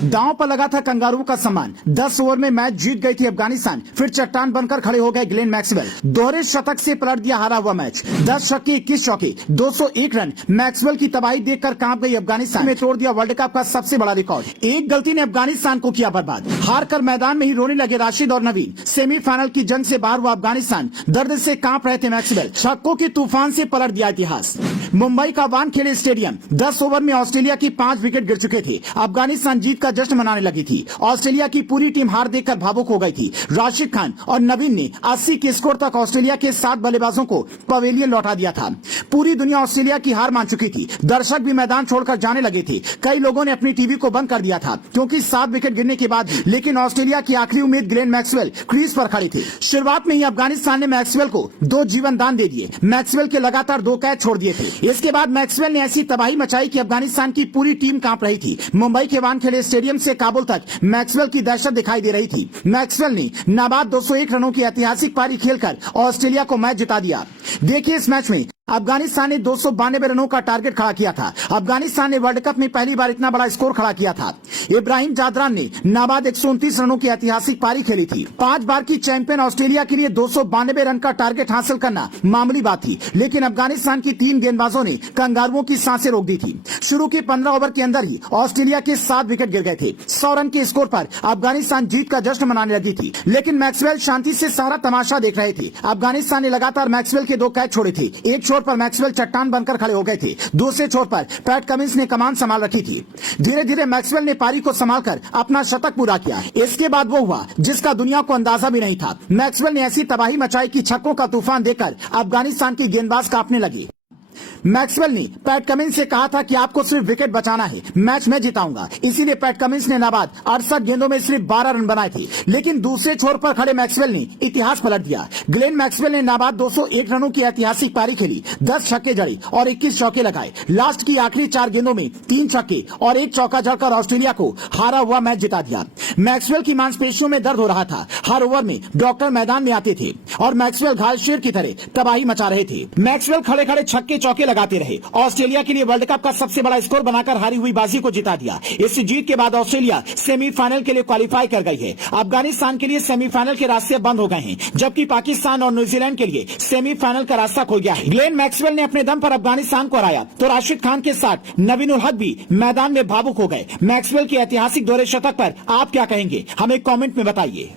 दांव पर लगा था कंगारुओं का सम्मान। 10 ओवर में मैच जीत गई थी अफगानिस्तान, फिर चट्टान बनकर खड़े हो गए ग्लेन मैक्सवेल। दोहरे शतक से पलट दिया हारा हुआ मैच। 10 छक्के 21 चौके 201 रन। मैक्सवेल की तबाही देखकर कांप गई अफगानिस्तान में, तोड़ दिया वर्ल्ड कप का सबसे बड़ा रिकॉर्ड। एक गलती ने अफगानिस्तान को किया बर्बाद। हार कर मैदान में ही रोने लगे राशिद और नवीन। सेमीफाइनल की जंग से बाहर हुआ अफगानिस्तान, दर्द से कांप रहे थे मैक्सवेल। छक्कों के तूफान से पलट दिया इतिहास। मुंबई का वानखेड़े स्टेडियम, 10 ओवर में ऑस्ट्रेलिया की 5 विकेट गिर चुके थे। अफगानिस्तान जीत का जश्न मनाने लगी थी। ऑस्ट्रेलिया की पूरी टीम हार देखकर भावुक हो गई थी। राशिद खान और नवीन ने 80 के स्कोर तक ऑस्ट्रेलिया के 7 बल्लेबाजों को पवेलियन लौटा दिया था। पूरी दुनिया ऑस्ट्रेलिया की हार मान चुकी थी। दर्शक भी मैदान छोड़कर जाने लगे थे। कई लोगों ने अपनी टीवी को बंद कर दिया था क्योंकि 7 विकेट गिरने के बाद, लेकिन ऑस्ट्रेलिया की आखिरी उम्मीद ग्लेन मैक्सवेल क्रीज पर खड़े थे। शुरुआत में ही अफगानिस्तान ने मैक्सवेल को 2 जीवन दान दे दिए। मैक्सवेल के लगातार 2 कैच छोड़ दिए थे। इसके बाद मैक्सवेल ने ऐसी तबाही मचाई कि अफगानिस्तान की पूरी टीम कांप रही थी। मुंबई के वानखेड़े स्टेडियम से काबुल तक मैक्सवेल की दहशत दिखाई दे रही थी। मैक्सवेल ने नाबाद 201 रनों की ऐतिहासिक पारी खेलकर ऑस्ट्रेलिया को मैच जिता दिया। देखिए इस मैच में अफगानिस्तान ने 292 रनों का टारगेट खड़ा किया था। अफगानिस्तान ने वर्ल्ड कप में पहली बार इतना बड़ा स्कोर खड़ा किया था। इब्राहिम जादरान ने नाबाद 129 रनों की ऐतिहासिक पारी खेली थी। 5 बार की चैंपियन ऑस्ट्रेलिया के लिए 292 रन का टारगेट हासिल करना मामूली बात थी, लेकिन अफगानिस्तान की 3 गेंदबाजों ने कंगारुओं की सांसें रोक दी थी। शुरू के 15 ओवर के अंदर ही ऑस्ट्रेलिया के 7 विकेट गिर गए थे। 100 रन के स्कोर पर अफगानिस्तान जीत का जश्न मनाने लगी थी, लेकिन मैक्सवेल शांति से सारा तमाशा देख रहे थे। अफगानिस्तान ने लगातार मैक्सवेल के 2 कैच छोड़े थे। एक छोर पर मैक्सवेल चट्टान बनकर खड़े हो गए थे। दूसरे छोर पर पैट कमिंस ने कमान संभाल रखी थी। धीरे धीरे मैक्सवेल ने पारी को संभालकर अपना शतक पूरा किया। इसके बाद वो हुआ जिसका दुनिया को अंदाजा भी नहीं था। मैक्सवेल ने ऐसी तबाही मचाई कि छक्कों का तूफान देखकर अफगानिस्तान की गेंदबाज कांपने लगी। मैक्सवेल ने पैट कमिंस से कहा था कि आपको सिर्फ विकेट बचाना है, मैच में जिताऊंगा। इसीलिए पैट कमिंस ने नाबाद 68 गेंदों में सिर्फ 12 रन बनाए थे, लेकिन दूसरे छोर पर खड़े मैक्सवेल ने इतिहास पलट दिया। ग्लेन मैक्सवेल ने नाबाद 201 रनों की ऐतिहासिक पारी खेली। 10 छक्के जड़े और 21 चौके लगाए। लास्ट की आखिरी 4 गेंदों में 3 छक्के और 1 चौका जड़कर ऑस्ट्रेलिया को हारा हुआ मैच जिता दिया। मैक्सवेल की मांसपेशियों में दर्द हो रहा था। हर ओवर में डॉक्टर मैदान में आते थे और मैक्सवेल घायल शेर की तरह तबाही मचा रहे थे। मैक्सवेल खड़े खड़े छक्के चौके लगाते रहे। ऑस्ट्रेलिया के लिए वर्ल्ड कप का सबसे बड़ा स्कोर बनाकर हारी हुई बाजी को जिता दिया। इस जीत के बाद ऑस्ट्रेलिया सेमीफाइनल के लिए क्वालिफाई कर गई है। अफगानिस्तान के लिए सेमीफाइनल के रास्ते बंद हो गए हैं, जबकि पाकिस्तान और न्यूजीलैंड के लिए सेमीफाइनल का रास्ता खुल गया है। ग्लेन मैक्सवेल ने अपने दम पर अफगानिस्तान को हराया तो राशिद खान के साथ नवीन उल हक भी मैदान में भावुक हो गए। मैक्सवेल के ऐतिहासिक दोहरे शतक पर आप क्या कहेंगे, हमें कमेंट में बताइए।